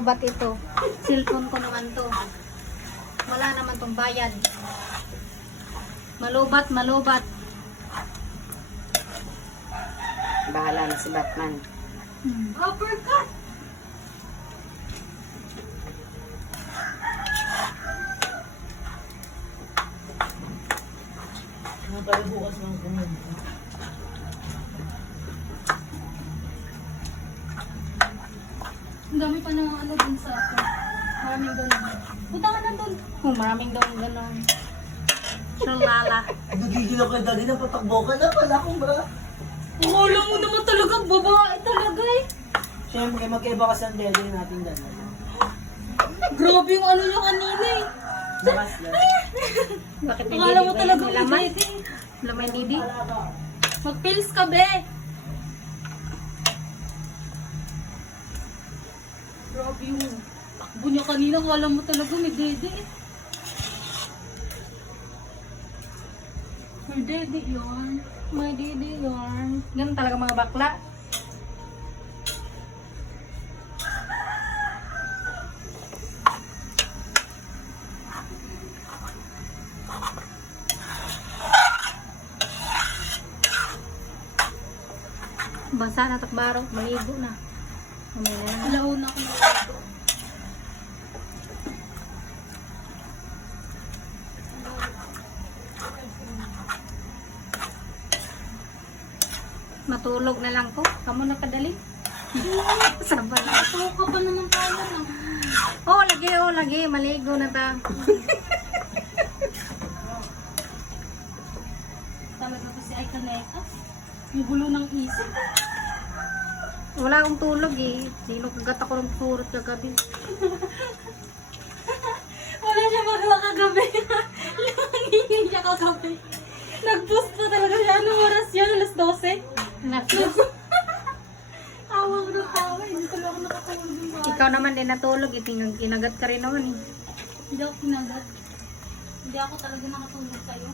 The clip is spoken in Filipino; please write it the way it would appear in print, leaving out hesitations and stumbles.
Ba't ito? Cellphone ko naman to. Wala naman tong bayad. Malubat, malubat. Bahala na si Batman. Uppercut! Bukas ng ganun. Ang dami pa ng ano dun sa ako. Maraming ganun. Punta ka na dun. Maraming ganun. Shalala. Nagigil ako dali ng patakbo ka na pala kung bra. Wala mo naman talaga. Babae talaga eh. Siyempre, magkaiba kasi ang dede natin dalawa. Grabe yung ano nyo kanina eh. Bakas lang. Bakit may Akala mo didi ba talaga yan? may Laman? didi. Laman didi? Mag-pills ka, be. Grabe yung takbo niya kanina. Akala mo talaga may dede. May dede yun. May didi yarn. Ganun talaga mga bakla. Basa na takbaro. Maligo na. Mamaya na lang. Alauna ako na ito. Matulog na lang ko. Kamu nakadali. Saba na. Ito ka ba naman tayo na? Oh, lagi. Maligo na ta. Talaga pa si Aikaneka. Yung gulo ng isip. Wala akong tulog eh. Sino kagat ako ng surot kagabi. Wala siya magawa kagabi. Langingin siya kagabi. Nag-post pa talaga siya. Anong oras yun? Alas 12? Naku. Awang na tawa. Hindi talaga ako nakatulog yung bahay. Ikaw naman din natulog. Kinagat ka rin naman eh. Hindi ako kinagat. Hindi ako talaga nakatulog sa'yo.